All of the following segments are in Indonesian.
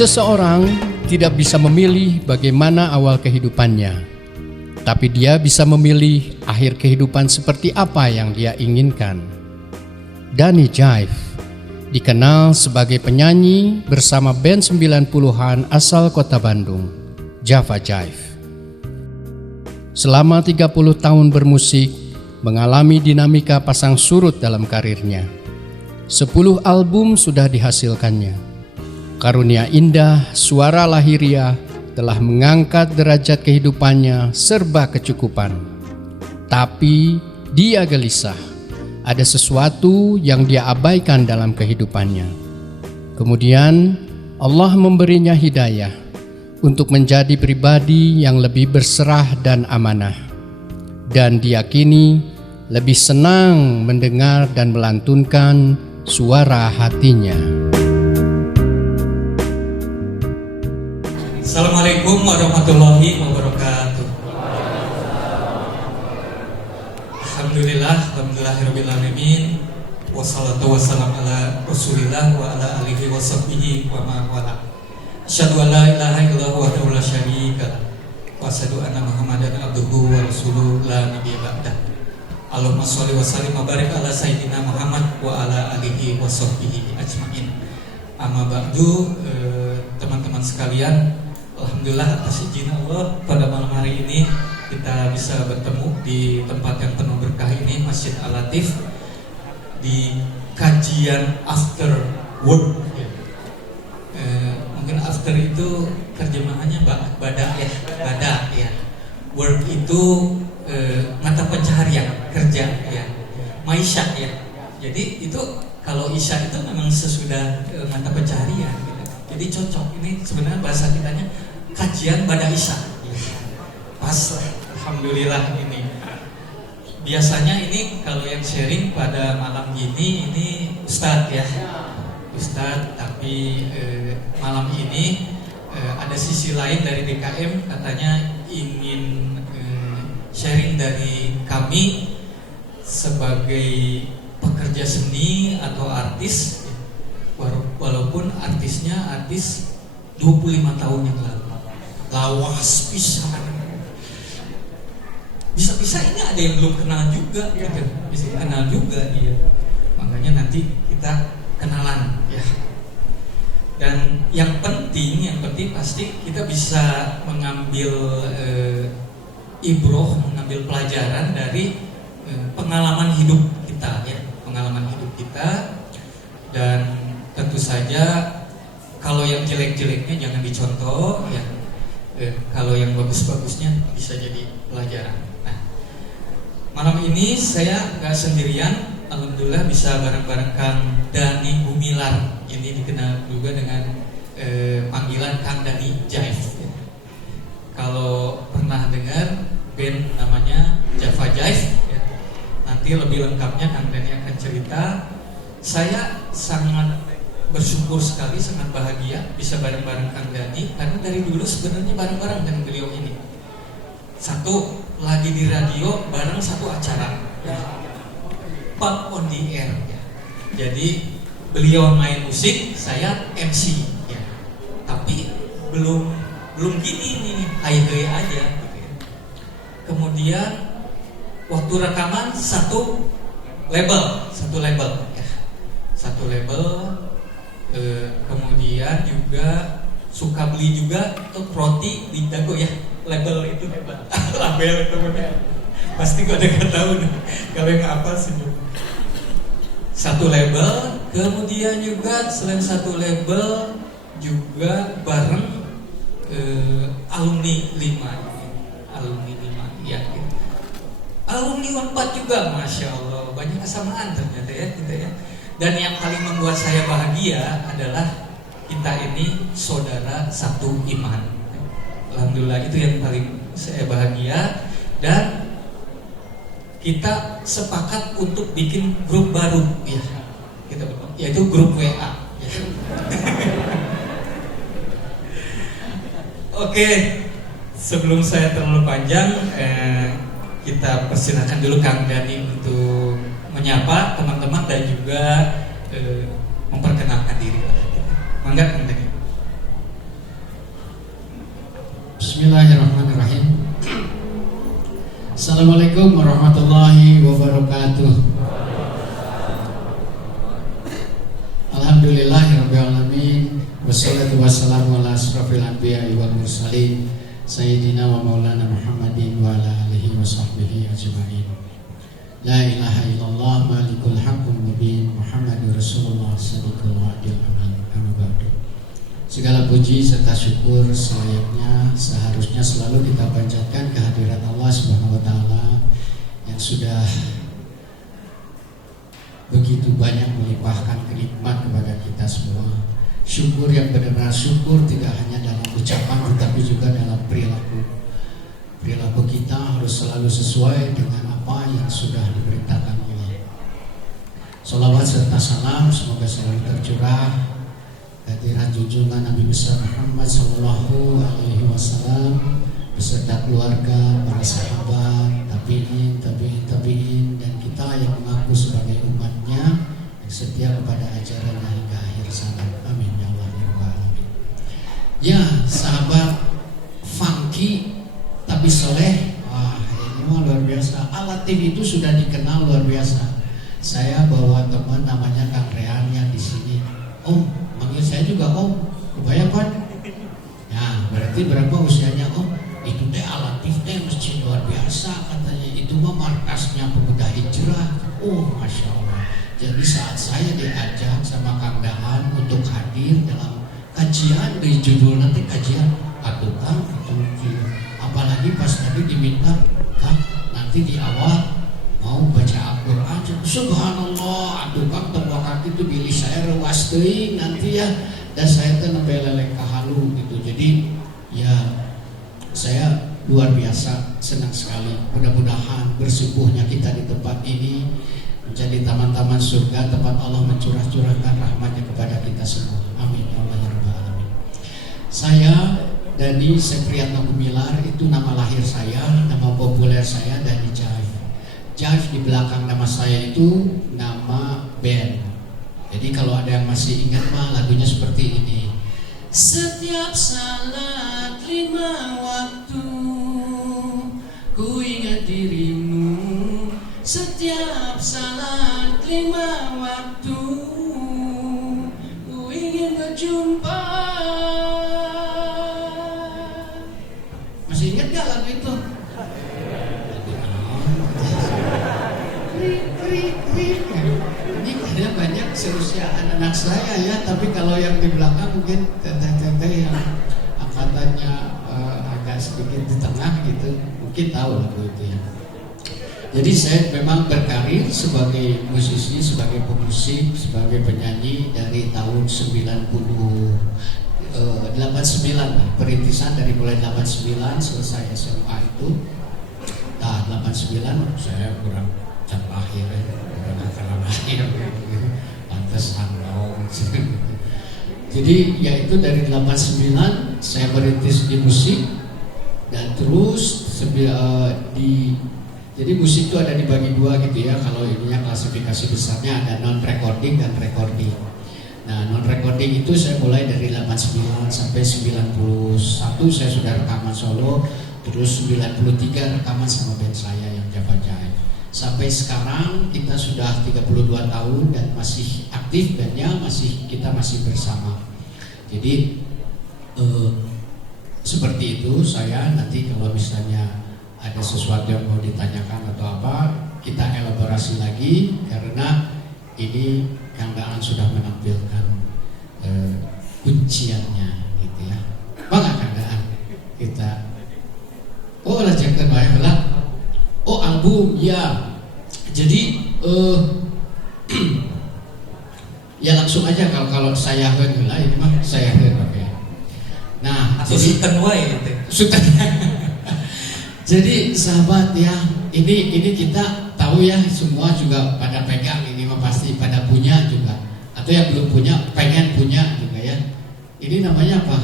Seseorang tidak bisa memilih bagaimana awal kehidupannya, tapi dia bisa memilih akhir kehidupan seperti apa yang dia inginkan. Danny Jive dikenal sebagai penyanyi bersama band 90-an asal kota Bandung, Java Jive. Selama 30 tahun bermusik, mengalami dinamika pasang surut dalam karirnya. 10 album sudah dihasilkannya. Karunia indah, suara lahiriah telah mengangkat derajat kehidupannya serba kecukupan. Tapi dia gelisah, ada sesuatu yang dia abaikan dalam kehidupannya. Kemudian Allah memberinya hidayah untuk menjadi pribadi yang lebih berserah dan amanah. Dan dia kini lebih senang mendengar dan melantunkan suara hatinya. Assalamualaikum warahmatullahi wabarakatuh. Alhamdulillahirrabbilalamin. Wassalatu wassalamu ala rasulillah wa ala alihi wa sahbihi wa ma'wala. Asyhadu an la ilaha illallah wahdahu la syarika lah, wa asyhadu anna Muhammadan abduhu wa rasuluhu la nabiyya ba'dah. Allahumma sholli wa sallim wa barik ala sayyidina Muhammad wa ala alihi wa sahbihi ajmain. Amma ba'du, teman-teman sekalian, alhamdulillah atas izin Allah pada malam hari ini kita bisa bertemu di tempat yang penuh berkah ini, Masjid Al-Latif, di kajian after work. Mungkin after itu terjemahannya badak ya. Work itu mata pencaharian, kerja ya. Maisha ya. Jadi itu kalau isya itu memang sesudah mata pencaharian gitu. Jadi cocok, ini sebenarnya bahasa kitanya kajian pada isya. Pas lah, alhamdulillah ini. Biasanya ini kalau yang sharing pada malam ini Ustadz ya. Ustadz, tapi malam ini ada sisi lain dari DKM, katanya ingin sharing dari kami sebagai pekerja seni atau artis, walaupun artisnya artis 25 tahun yang lalu. Lawas pisan. Bisa ini ada yang belum kenal juga gitu. Bisa kenal juga dia. Makanya nanti kita kenalan ya. Dan yang penting pasti kita bisa mengambil ibroh, mengambil pelajaran dari pengalaman hidup kita ya, pengalaman hidup kita. Dan tentu saja kalau yang jelek-jeleknya jangan dicontoh ya. Kalau yang bagus-bagusnya bisa jadi pelajaran. Nah, malam ini saya nggak sendirian, alhamdulillah bisa bareng-bareng Kang Danny Gumilar. Ini dikenal juga dengan panggilan Kang Danny Jive. Kalau pernah dengar band namanya Java Jive, ya, nanti lebih lengkapnya Kang Danny akan cerita. Saya sangat bersyukur sekali, sangat bahagia bisa bareng-bareng Kang Danny, karena dari dulu sebenarnya bareng-bareng dengan beliau ini. Satu lagi di radio bareng satu acara ya, Pop on the Air ya. Jadi beliau main musik, saya MC ya. Tapi belum gini nih, hai-hai aja gitu ya. Kemudian waktu rekaman satu label ya. Satu label. Kemudian juga suka beli juga untuk roti di Dago ya, label itu hebat. Label itu benar. Pasti gua ada tahu nih. Kalau yang apa sih? Satu label, kemudian juga selain satu label juga bareng alumni 5 ya. Alumni 4 juga, masya Allah, banyak kesamaan ternyata ya kita ya. Dan yang paling membuat saya bahagia adalah kita ini saudara satu iman. Alhamdulillah, itu yang paling saya bahagia. Dan kita sepakat untuk bikin grup baru ya, kita yaitu grup WA ya. Oke, sebelum saya terlalu panjang, kita persilakan dulu Kang Danny untuk menyapa teman-teman dan juga memperkenalkan diri. Mangga Kang Danny. Bismillahirrahmanirrahim. Assalamualaikum warahmatullahi wabarakatuh. Alhamdulillahirrahmanirrahim. Wassalatu wassalamu ala asrafil anbiya'i wal mursalin Sayyidina wa maulana Muhammadin wa ala alihi wa sahbihi ajma'in. La ilaha illallah malikul haqqul mubin Muhammadur Rasulullah sadiqul wa'dil amin. Amma ba'du. Segala puji serta syukur seharusnya selalu kita panjatkan kehadirat Allah Subhanahu wa taala yang sudah begitu banyak melimpahkan kenikmat kepada kita semua. Syukur yang benar-benar syukur tidak hanya dalam ucapan tetapi juga dalam perilaku. Perilaku kita harus selalu sesuai dengan apa yang sudah diperintahkan Allah. Salawat serta salam semoga selalu tercurah kehadiran junjungan Nabi besar Muhammad Sallallahu Alaihi Wasallam beserta keluarga, para sahabat, tabiin, dan kita yang mengaku sebagai umatnya yang setia kepada ajarannya hingga akhir zaman. Amin ya Allah ya Rabbal Alamin. Ya sahabat funky tapi soleh, wah ini mah luar biasa. Alatif itu sudah dikenal luar biasa. Saya bawa teman namanya Kang Rehan yang di sini. Om, manggil saya juga Om. Kebayang kan? Ya, berarti berapa usianya Om? Itu teh Alatif teh masjid luar biasa katanya. Itu mah markasnya pemuda hijrah. Oh, masya Allah. Jadi saat saya diajak sama Kang Daan untuk hadir dalam kajian, dari judul nanti kajian, aduh Kang, itu apalagi pas tadi diminta Kang nanti di awal mau baca Al-Quran. Subhanallah, aduh Kang tembok kaki itu pilih saya rewas teuing nanti ya, dan saya tuh nembe lelek kahalu gitu. Jadi ya saya luar biasa senang sekali. Mudah-mudahan bersubuhnya kita di tempat ini menjadi taman-taman surga, tempat Allah mencurah-curahkan rahmatnya kepada kita semua. Amin ya Allah ya Rabbal Alamin. Saya Dani Sepriatno Gumilar, itu nama lahir saya, nama populer saya Dani Jaif. Jaif di belakang nama saya itu nama band. Jadi kalau ada yang masih ingat mah lagunya seperti ini. Setiap salat 5 waktu ku ingat dirimu. Setiap salat 5 waktu ku ingin berjumpa. Masih ingat gak lagu itu? Ini ada banyak seusia anak-anak saya ya, tapi kalau yang di belakang mungkin teteh-teteh yang angkatannya agak sedikit di tengah gitu, mungkin tahu lagu itu ya. Jadi saya memang berkarir sebagai musisi, sebagai pemusik, sebagai penyanyi dari tahun 89 lah, perintisan dari mulai 89 selesai SMA itu. Nah 89 saya kurang can lahir ya, bukan antara lahir pantesan dong. Jadi ya itu dari 89 saya merintis di musik dan terus jadi musik itu ada dibagi dua gitu ya. Kalau ininya klasifikasi besarnya ada non recording dan recording. Nah non recording itu saya mulai dari 89 sampai 91 saya sudah rekaman solo. Terus 93 rekaman sama band saya yang Java Jaif. Sampai sekarang kita sudah 32 tahun dan masih aktif bandnya, kita masih bersama. Jadi seperti itu. Saya nanti kalau misalnya ada sesuatu yang mau ditanyakan atau apa, kita elaborasi lagi karena ini Kang Daan sudah menampilkan kunciannya gitu ya. Bangga Kang Daan kita. Oh lah jangan baik lah. Oh album ya. Jadi ya langsung aja kalau saya heun lah ini mah saya heun oke. Nah, atau sultan wae gitu. Sultan. Jadi sahabat ya, ini kita tahu ya, semua juga pada pegang ini mah pasti pada punya juga. Atau yang belum punya pengen punya juga ya. Ini namanya apa?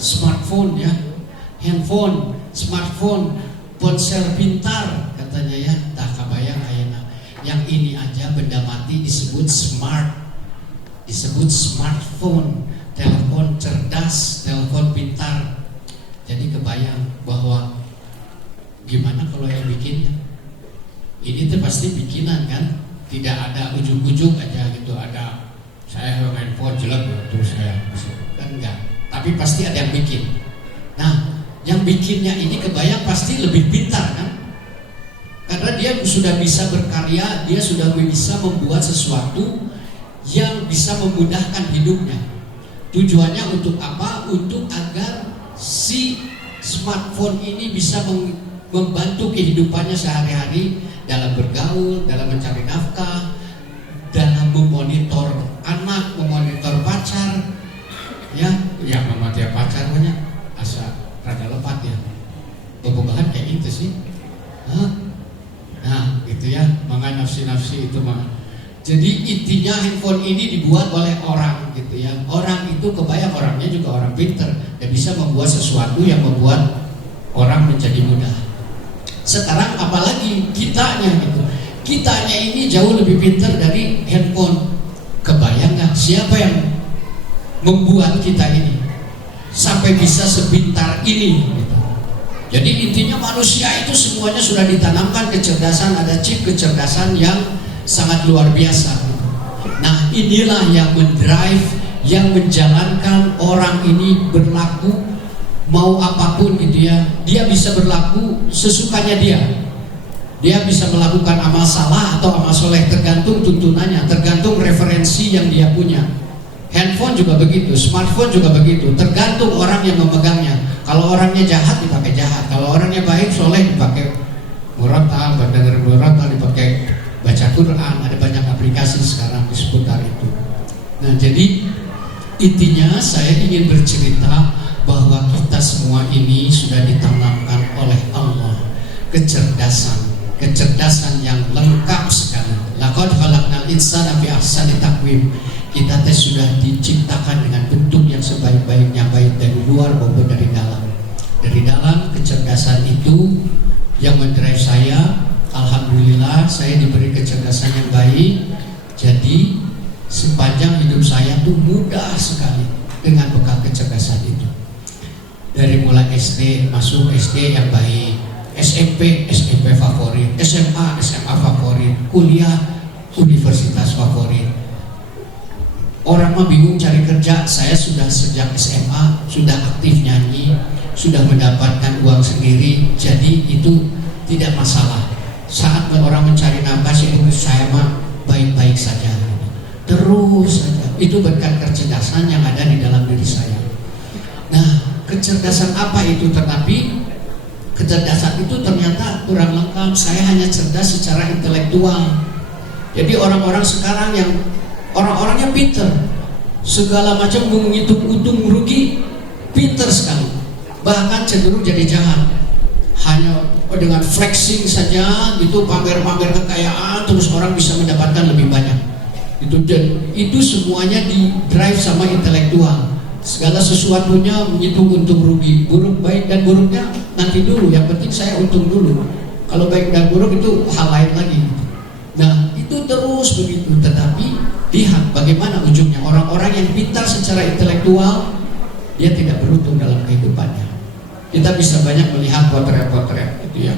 Smartphone ya. Handphone, smartphone, ponsel pintar katanya ya. Tak kabayang ayeuna. Yang ini aja benda mati disebut smart. Disebut smartphone, telepon cerdas, telepon pintar. Jadi Gimana kalau yang bikinnya? Ini tuh pasti bikinan kan, tidak ada ujung-ujung aja gitu. Ada saya handphone jelek terus saya kan enggak, tapi pasti ada yang bikin. Nah, yang bikinnya ini kebayang pasti lebih pintar kan, karena dia sudah bisa berkarya, dia sudah bisa membuat sesuatu yang bisa memudahkan hidupnya. Tujuannya untuk apa? Untuk agar si smartphone ini bisa membantu kehidupannya sehari-hari dalam bergaul, dalam mencari nafkah, dalam memonitor anak, memonitor pacar, ya memonitor pacar banyak asa rada lepat ya, bobogohan kayak gitu sih. Nah gitu ya, maka nafsi-nafsi itu mah. Jadi intinya handphone ini dibuat oleh orang gitu ya. Orang itu kebayang orangnya juga orang pinter dan bisa membuat sesuatu yang membuat orang menjadi mudah. Sekarang apalagi kitanya gitu. Kitanya ini jauh lebih pintar dari handphone. Kebayang nggak siapa yang membuat kita ini sampai bisa sepintar ini gitu. Jadi intinya manusia itu semuanya sudah ditanamkan kecerdasan, ada chip kecerdasan yang sangat luar biasa. Nah inilah yang mendrive, yang menjalankan orang ini berlaku mau apapun gitu ya. Dia bisa berlaku sesukanya dia. Dia bisa melakukan amal salah atau amal soleh, tergantung tuntunannya, tergantung referensi yang dia punya. Handphone juga begitu, smartphone juga begitu, tergantung orang yang memegangnya. Kalau orangnya jahat dipakai jahat, kalau orangnya baik soleh dipakai murotal, dengar murotal, dipakai baca Quran. Ada banyak aplikasi sekarang di seputar itu. Nah jadi intinya saya ingin bercerita bahwa kita semua ini sudah ditanamkan oleh Allah kecerdasan yang lengkap sekali. Laqad khalaqnal insana fi ahsani taqwim. Kita sudah diciptakan dengan bentuk yang sebaik-baiknya, baik dari luar maupun dari dalam. Dari dalam kecerdasan itu yang mendrive saya. Alhamdulillah saya diberi kecerdasan yang baik. Jadi sepanjang hidup saya tuh mudah sekali dengan bekal kecerdasan itu. Dari mulai SD, masuk SD yang baik, SMP favorit, SMA favorit, kuliah universitas favorit. Orang mah bingung cari kerja, saya sudah sejak SMA sudah aktif nyanyi, sudah mendapatkan uang sendiri, jadi itu tidak masalah. Saat orang mencari nafkah saya mah baik-baik saja, terus saja. Itu berkat kecerdasan yang ada di dalam diri saya. Nah, kecerdasan apa itu? Tetapi kecerdasan itu ternyata kurang lengkap. Saya hanya cerdas secara intelektual. Jadi orang-orang sekarang yang orang-orangnya pinter, segala macam menghitung untung rugi, pinter sekali. Bahkan cenderung jadi jahat. Hanya dengan flexing saja gitu, pamer-pamer kekayaan, terus orang bisa mendapatkan lebih banyak. Itu semuanya di drive sama intelektual. Segala sesuatunya menghitung untung rugi, buruk baik dan buruknya nanti dulu. Yang penting saya untung dulu. Kalau baik dan buruk itu hal lain lagi. Nah itu terus begitu. Tetapi lihat bagaimana ujungnya. Orang-orang yang pintar secara intelektual, dia tidak beruntung dalam kehidupannya. Kita bisa banyak melihat potret-potret gitu ya.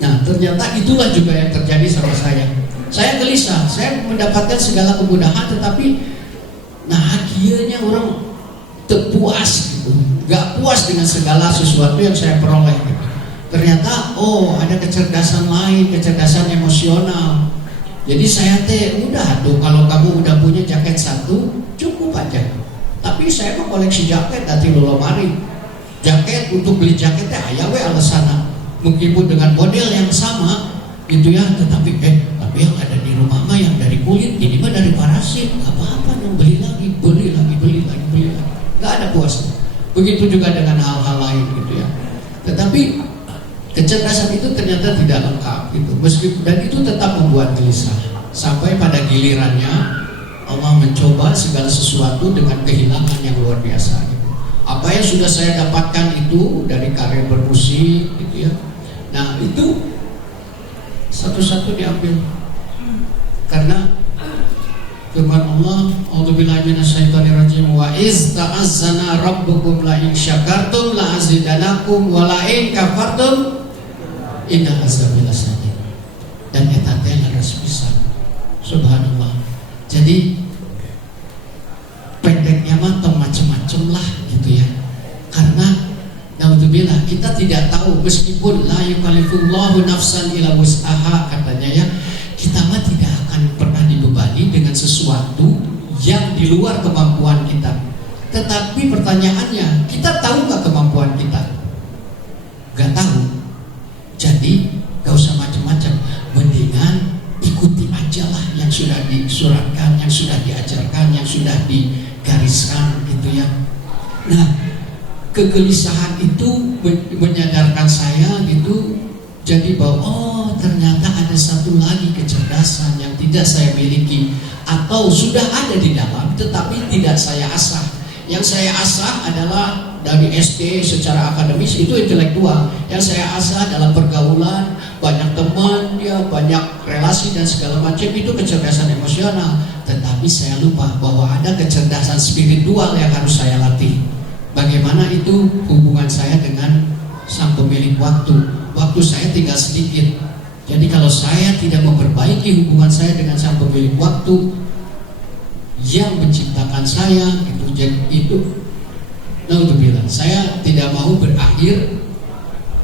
Nah ternyata itulah juga yang terjadi sama saya. Saya gelisah, saya mendapatkan segala kemudahan, tetapi nah akhirnya orang terpuas gitu, gak puas dengan segala sesuatu yang saya peroleh gitu. Ternyata ada kecerdasan lain, kecerdasan emosional. Jadi saya udah tuh, kalau kamu udah punya jaket satu cukup aja. Tapi saya mau koleksi jaket nanti lo mari. Jaket, untuk beli jaketnya ayawe alasana, meskipun dengan model yang sama gitu ya, tetapi yang ada di rumah mah yang dari kulit, ini mah dari parasit, apa-apa dong, beli lagi, nggak ada puasnya. Begitu juga dengan hal-hal lain gitu ya. Tetapi kecerdasan itu ternyata tidak lengkap gitu, meskipun, dan itu tetap membuat gelisah. Sampai pada gilirannya Allah mencoba segala sesuatu dengan kehilangan yang luar biasa gitu. Apa yang sudah saya dapatkan itu dari karir bermusik gitu ya. Nah itu satu-satu diambil. Karena firman Allah, a'udzubillahi minasyaitonirrajim, wa iz ta'azzana rabbukum la in syakartum la azidanakum wa la in kafartum inna azabillah sadid. Dan eta teh laras pisan. Subhanallah. Jadi pendeknya mah macam-macam lah gitu ya. Karena naudzubillah kita tidak tahu, meskipun la yukallifullahu nafsan illa wus'aha katanya ya, kita mah tidak akan pernah dibebani dengan sesuatu yang di luar kemampuan kita. Tetapi pertanyaannya, kita tahu nggak kemampuan kita? Gak tahu. Jadi gak usah macam-macam, mendingan ikuti aja lah yang sudah disuratkan, yang sudah diajarkan, yang sudah digariskan gitu ya. Nah, kegelisahan itu menyadarkan saya gitu, jadi bahwa oh ternyata ada satu lagi kecerdasan yang tidak saya miliki atau sudah ada di dalam tetapi tidak saya asah. Yang saya asah adalah dari SD secara akademis itu intelektual, yang saya asah dalam pergaulan, banyak teman, ya banyak relasi dan segala macam, itu kecerdasan emosional. Tetapi saya lupa bahwa ada kecerdasan spiritual yang harus saya latih. Bagaimana itu hubungan saya dengan sang pemilik waktu. Waktu saya tinggal sedikit. Jadi kalau saya tidak memperbaiki hubungan saya dengan sang pemilik waktu yang menciptakan saya, itu naudzubillah, saya tidak mau berakhir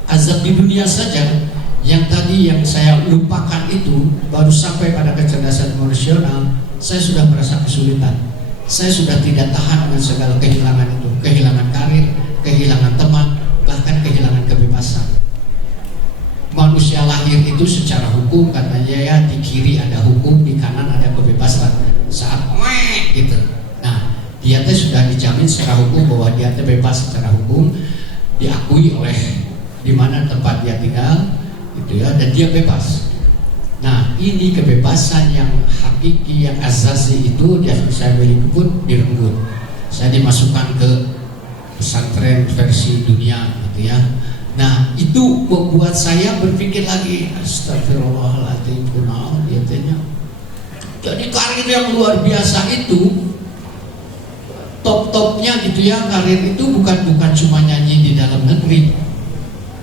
azab di dunia saja. Yang tadi yang saya lupakan itu baru sampai pada kecerdasan emosional, saya sudah merasa kesulitan. Saya sudah tidak tahan dengan segala kehilangan itu, kehilangan karir, kehilangan teman, bahkan kehilangan kebebasan. Manusia lahir itu secara hukum katanya ya, di kiri ada hukum, di kanan ada kebebasan. Saat gitu, nah dia teh sudah dijamin secara hukum bahwa dia teh bebas secara hukum, diakui oleh di mana tempat dia tinggal, gitu ya, dan dia bebas. Nah ini kebebasan yang hakiki, yang asasi itu dia saya miliki pun direnggut. Saya dimasukkan ke pesantren versi dunia, gitu ya. Nah itu membuat saya berpikir lagi, astagfirullahaladzim, kunaon dia tehnya. Jadi karir yang luar biasa itu, top-topnya gitu ya, karir itu bukan cuma nyanyi di dalam negeri,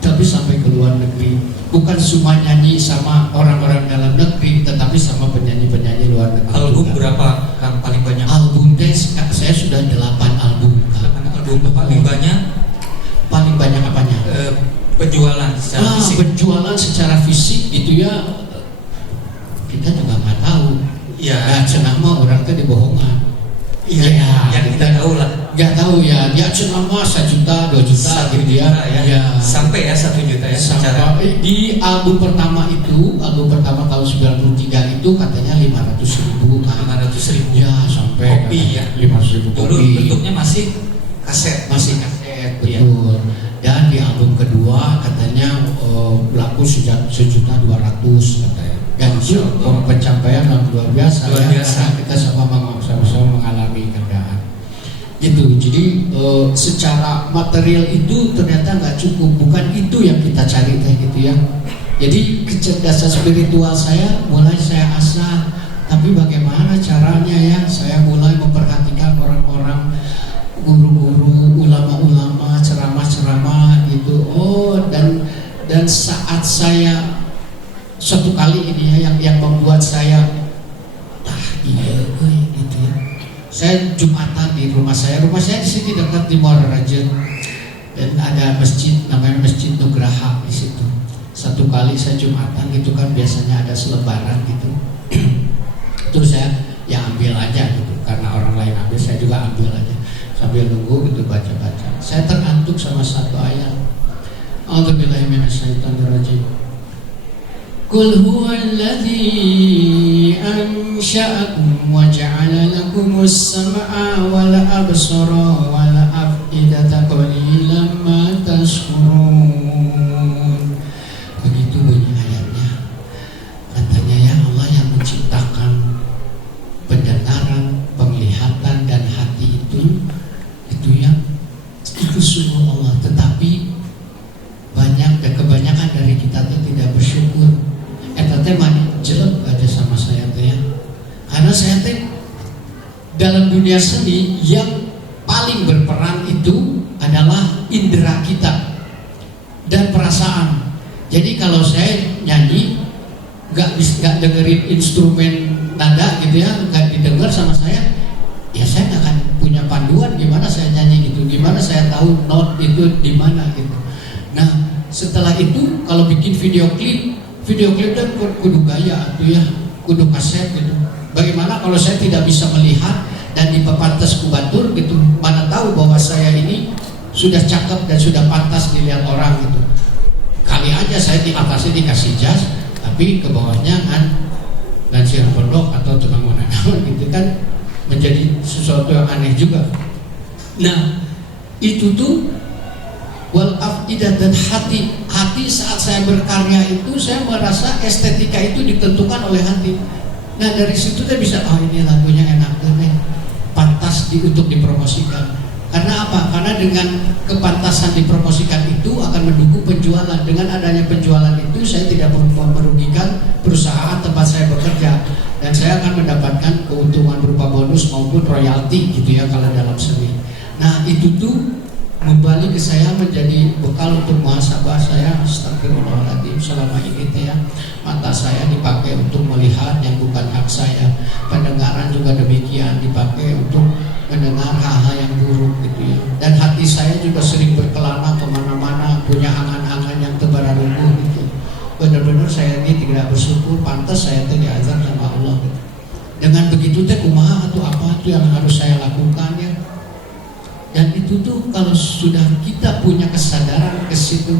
tapi sampai ke luar negeri. Bukan cuma nyanyi sama orang-orang dalam negeri, tetapi sama penyanyi-penyanyi luar negeri. Album juga. berapa Kang paling banyak? Album tes saya sudah 8 album. 8 album paling banyak. Paling banyak apanya? Penjualan secara fisik. Penjualan secara fisik itu ya kita juga nggak tahu. Ya. Nah, cenah mah orang teh dibohongan. Iya, Ya, yang kita tahu lah. Nggak tahu ya, dia cenah mah 1 juta, 2 juta gitu ya. Ya. Sampai ya 1 juta ya secara. Di album pertama tahun 93 itu katanya 500.000 kan. 500.000. Ya, sampai kopi ya. 500.000 Dulu kopi. bentuknya masih kaset. Betul. Dan di album kedua katanya laku 1.200.000 katanya. Dan itu pencapaian yang luar biasa. Luar biasa. Karena kita sama-sama mengalami keadaan. Gitu. Jadi secara material itu ternyata nggak cukup. Bukan itu yang kita cari gitu ya. Jadi kecerdasan spiritual saya mulai saya asah. Tapi bagaimana caranya ya? Saya mulai memperhatikan orang-orang, guru-guru, ulama-ulama, ceramah-ceramah gitu. Dan saat saya suatu kali ini ya yang membuat saya gitu ya. Saya Jumatan di rumah saya. Rumah saya di sini dekat di Muara Raja. Dan ada masjid namanya Masjid Nugraha di situ. Satu kali saya Jumatan gitu kan, biasanya ada selebaran gitu. Terus saya ya ambil aja gitu, karena orang lain ambil saya juga ambil aja. Sambil nunggu gitu baca-baca. Saya terantuk sama satu ayat. A'udzubillahi minasyaitonirrajim. Qul huwallazi ansha'akum wa ja'ala lakumus sam'a wal absara wal af'idata qalilan ma tashkurun. Begitu bunyi ayatnya. Katanya ya Allah yang menciptakan pendengaran, penglihatan dan hati itu ya, itu sungguh Allah. Tetapi kebanyakan dari kita itu tidak bersyukur. Eta teh mah jelek aja sama saya teh ya. Karena saya teh dalam dunia seni yang paling berperan itu adalah indera kita dan perasaan. Jadi kalau saya nyanyi nggak dengerin instrumen nada gitu ya, nggak didengar sama saya, ya saya nggak akan punya panduan gimana saya nyanyi gitu, gimana saya tahu not itu di mana gitu. Nah setelah itu kalau bikin video klip dan kudu gaya tuh ya, kudu kaset gitu. Bagaimana kalau saya tidak bisa melihat dan dipantas ku batur gitu, mana tahu bahwa saya ini sudah cakep dan sudah pantas dilihat orang gitu. Kali aja saya di atasnya dikasih jas, tapi ke bawahnya kan lancian pondok atau tukang menanam gitu kan, menjadi sesuatu yang aneh juga. Nah itu tuh wal afidah dan hati saat saya berkarya itu saya merasa estetika itu ditentukan oleh hati. Nah dari situ saya bisa, oh ini lagunya enak banget, pantas untuk dipromosikan. Karena apa? Karena dengan kepantasan dipromosikan itu akan mendukung penjualan. Dengan adanya penjualan itu saya tidak merugikan perusahaan tempat saya bekerja, dan saya akan mendapatkan keuntungan berupa bonus maupun royalti gitu ya kalau dalam seni. Nah itu tuh kembali ke saya menjadi bekal untuk muhasabah saya. Astagfirullahaladzim, selama ini ya mata saya dipakai untuk melihat yang bukan hak saya, pendengaran juga demikian dipakai untuk mendengar hal-hal yang buruk gitu ya. Dan hati saya juga sering berkelana kemana-mana, punya angan-angan yang tebararunggu gitu. Benar-benar saya ini tidak bersyukur, pantas saya teh diazab sama Allah gitu. Dengan begitu teh kumaha atau apa tuh yang harus saya lakukan ya. Dan itu tuh kalau sudah kita punya kesadaran ke situ,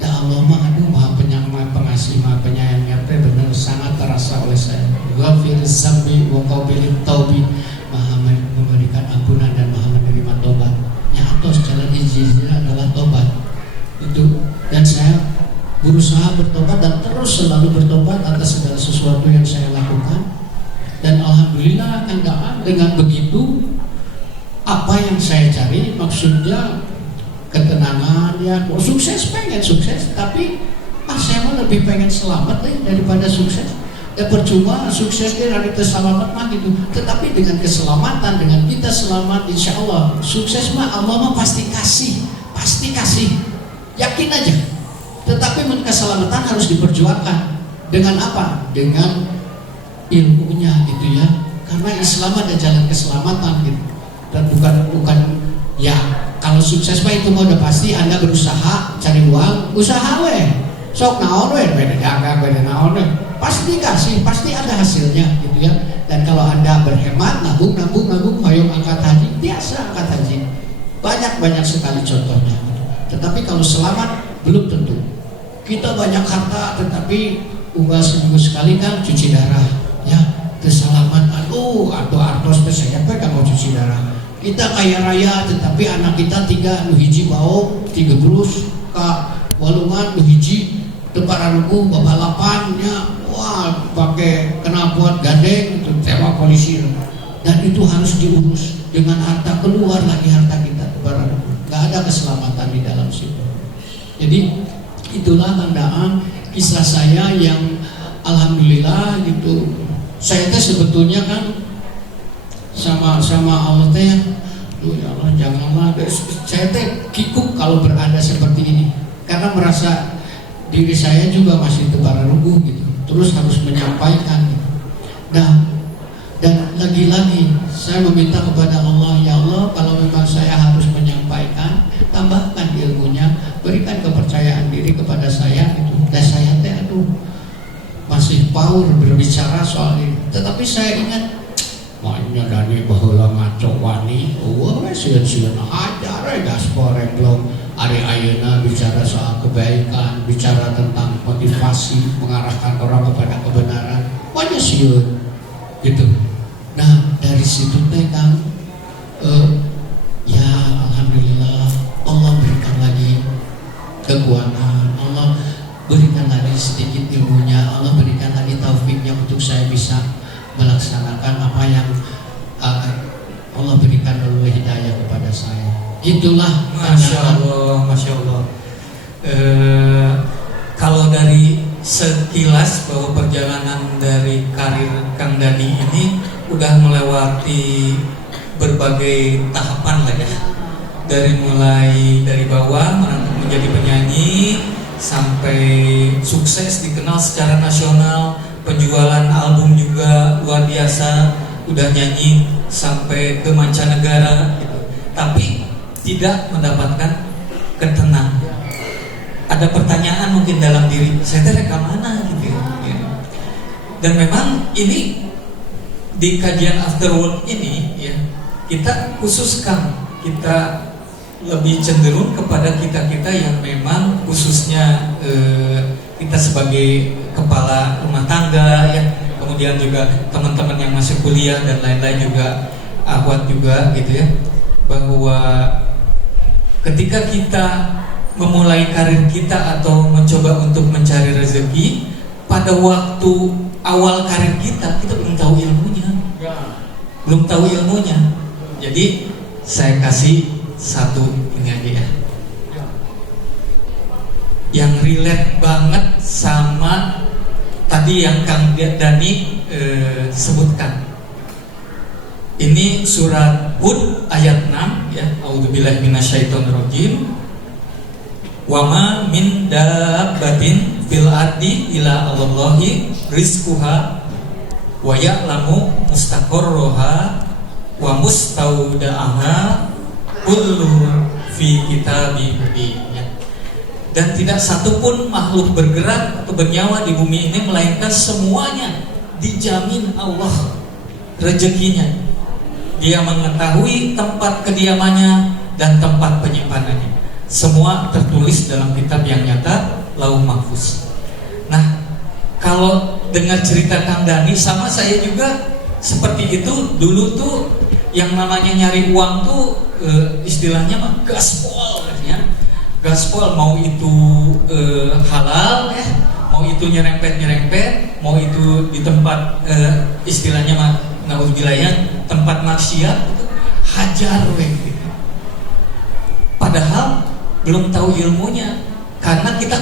ya Allah mah aduh maha penyayang, maha pengasih, maha penyayangnya teh benar sangat terasa oleh saya. Ghafir zambi wa qabilit taubi, maha memberikan ampunan dan maha menerima tobat. Yang atas jalan hijrah adalah tobat itu, dan saya berusaha bertobat dan terus selalu bertobat atas segala sesuatu yang saya lakukan. Dan alhamdulillah kan dengan begitu apa yang saya cari, maksudnya ketenangan ya, sukses, pengen sukses, tapi saya mau lebih pengen selamat daripada sukses. Ya percuma sukses dari keselamat mah gitu. Tetapi dengan keselamatan, dengan kita selamat, insya Allah sukses mah Allah mah pasti kasih, yakin aja. Tetapi keselamatan harus diperjuangkan. Dengan apa? Dengan ilmunya gitu ya. Karena Islam ada jalan keselamatan gitu. Dan bukan ya kalau sukses mah itu mah udah pasti Anda berusaha cari uang, usaha sok naon beda dagang, beda naon pasti kasih, pasti ada hasilnya gitu ya. Dan kalau Anda berhemat, nabung, hayong angkat haji, biasa angkat haji, banyak sekali contohnya. Tetapi kalau selamat belum tentu. Kita banyak harta tetapi unggal seminggu sekali kan cuci darah ya, kesalaman atau artos saya mau cuci darah. Kita kaya raya tetapi anak kita 3 nu hiji bau 3 terus ka walungan nu hiji tepararuku babalapannya, wah pakai knalpot gandeng itu sewa polisi. Dan itu harus diurus dengan harta, keluar lagi harta kita tepararuku. Nggak ada keselamatan di dalam situ. Jadi itulah tandaan kisah saya yang alhamdulillah gitu. Saya teh sebetulnya kan sama Allah teh, ya Allah janganlah. Saya teh kikuk kalau berada seperti ini, karena merasa diri saya juga masih tebararunggu gitu, terus harus menyampaikan gitu. Nah, dan lagi-lagi saya meminta kepada Allah, ya Allah kalau memang saya harus menyampaikan, tambahkan ilmunya, berikan kepercayaan diri kepada saya gitu. Dan saya teh masih power berbicara soal ini. Tetapi saya ingat maknya dari baheula ngaco wani, sieun-sieun ajar gaspor belum ari ayeuna bicara soal kebaikan, bicara tentang motivasi, mengarahkan orang kepada kebenaran, banyak sieun gitu. Nah dari situ teh kan ya alhamdulillah Allah berikan lagi kekuatan, Allah berikan lagi sedikit ilmunya, Allah berikan lagi taufiknya untuk saya bisa melaksanakan apa yang Allah berikan oleh hidayah kepada saya. Itulah Masya Allah. Kalau dari sekilas bahwa perjalanan dari karir Kang Dani ini udah melewati berbagai tahapan lah ya. Dari mulai dari bawah menjadi penyanyi sampai sukses, dikenal secara nasional, penjualan album juga luar biasa, udah nyanyi sampai ke mancanegara gitu. Tapi tidak mendapatkan ketenangan. Ada pertanyaan mungkin dalam diri, saya teh rek mana gitu ya. Dan memang ini di kajian afterworld ini ya, kita khususkan, kita lebih cenderung kepada kita-kita yang memang khususnya kita sebagai kepala rumah tangga ya, kemudian juga teman-teman yang masih kuliah dan lain-lain juga, akhwat juga gitu ya, bahwa ketika kita memulai karir kita atau mencoba untuk mencari rezeki, pada waktu awal karir kita belum tahu ilmunya, Jadi saya kasih satu ini aja ya, yang relate banget sama tadi yang Kang Dani sebutkan. Ini surat Hud ayat 6 ya. A'udzubillahi minasyaitonirrajim. Wa ma min dabbatin fil ardi illa Allahi rizquha wa ya'lamu mustaqarraha wa mustaudaha kullu fi kitabim mubin. Dan tidak satupun makhluk bergerak atau bernyawa di bumi ini melainkan semuanya dijamin Allah rezekinya. Dia mengetahui tempat kediamannya dan tempat penyimpanannya. Semua tertulis dalam kitab yang nyata, Lauh Mahfuz. Nah, kalau dengar cerita Kang Dani, sama saya juga seperti itu. Dulu tuh yang namanya nyari uang tuh istilahnya mah gaspol ya. Gaspol, mau itu halal ya, mau itu nyerempet, mau itu di tempat istilahnya mah naudzubillah ya, tempat maksiat itu hajar gitu. Padahal belum tahu ilmunya, karena kita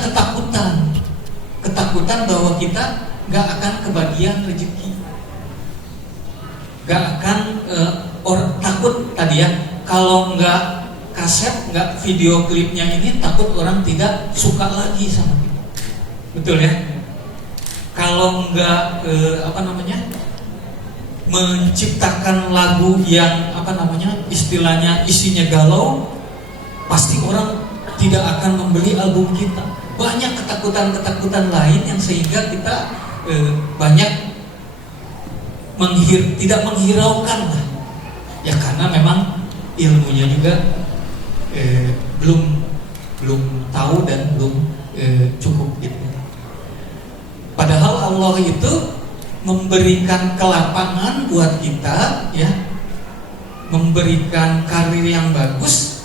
ketakutan bahwa kita nggak akan kebagian rezeki, nggak akan takut tadi ya, kalau nggak kaset, nggak video klipnya ini, takut orang tidak suka lagi sama kita, betul ya. Kalau nggak menciptakan lagu yang istilahnya isinya galau, pasti orang tidak akan membeli album kita. Banyak ketakutan lain yang sehingga kita banyak tidak menghiraukan lah. Ya karena memang ilmunya juga belum tahu dan belum cukup gitu. Padahal Allah itu memberikan kelapangan buat kita ya, memberikan karir yang bagus,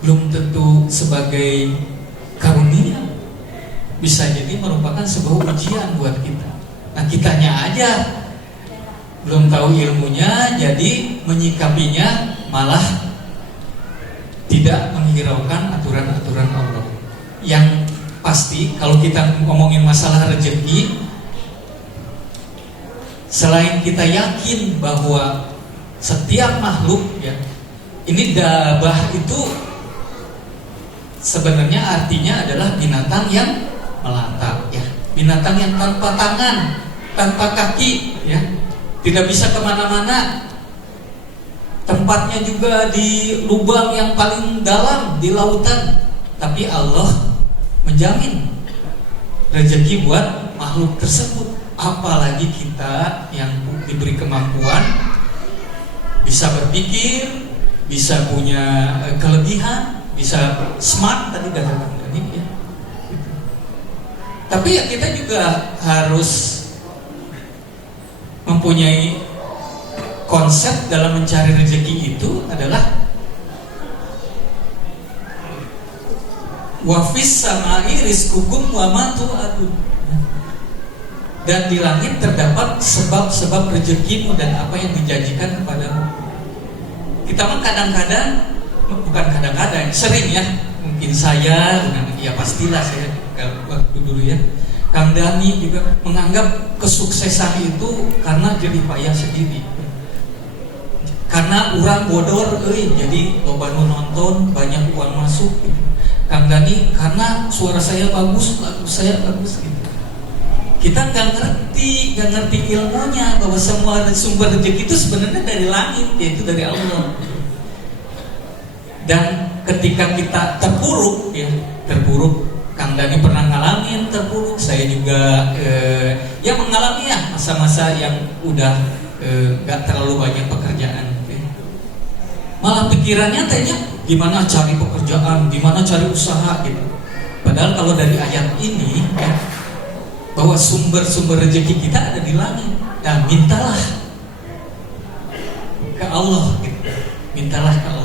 belum tentu sebagai karunia, bisa jadi merupakan sebuah ujian buat kita. Nah, kitanya aja belum tahu ilmunya, jadi menyikapinya malah tidak menghiraukan aturan-aturan Allah. Yang pasti kalau kita ngomongin masalah rezeki, selain kita yakin bahwa setiap makhluk ya, ini dabah itu sebenarnya artinya adalah binatang yang melata ya, binatang yang tanpa tangan, tanpa kaki ya, tidak bisa kemana-mana, tempatnya juga di lubang yang paling dalam di lautan, tapi Allah menjamin rezeki buat makhluk tersebut. Apalagi kita yang diberi kemampuan, bisa berpikir, bisa punya kelebihan, bisa smart tadi kata Dani ya. Tapi ya kita juga harus mempunyai konsep dalam mencari rezeki itu adalah wafis samai rizqukum wa ma tu'adun. Dan di langit terdapat sebab-sebab rezekimu dan apa yang dijanjikan kepadamu. Kita mah kadang-kadang sering ya, mungkin saya ya pastilah saya waktu dulu ya, Kang Dani juga menganggap kesuksesan itu karena jadi payah sendiri, karena orang bodor jadi loba nu nonton, banyak uang masuk gitu. Kang Dani, karena suara saya bagus, lagu saya bagus gitu. Kita nggak ngerti ilmunya bahwa semua sumber rezeki itu sebenarnya dari langit, yaitu dari Allah. Dan ketika kita terpuruk, Kang Dani pernah ngalamin terpuruk, saya juga ya mengalami ya masa-masa yang udah nggak terlalu banyak pekerjaan. Malah pikirannya tanya gimana cari pekerjaan, gimana cari usaha gitu. Padahal kalau dari ayat ini ya, bahwa sumber-sumber rezeki kita ada di langit. Dan mintalah ke Allah gitu. Mintalah ke Allah.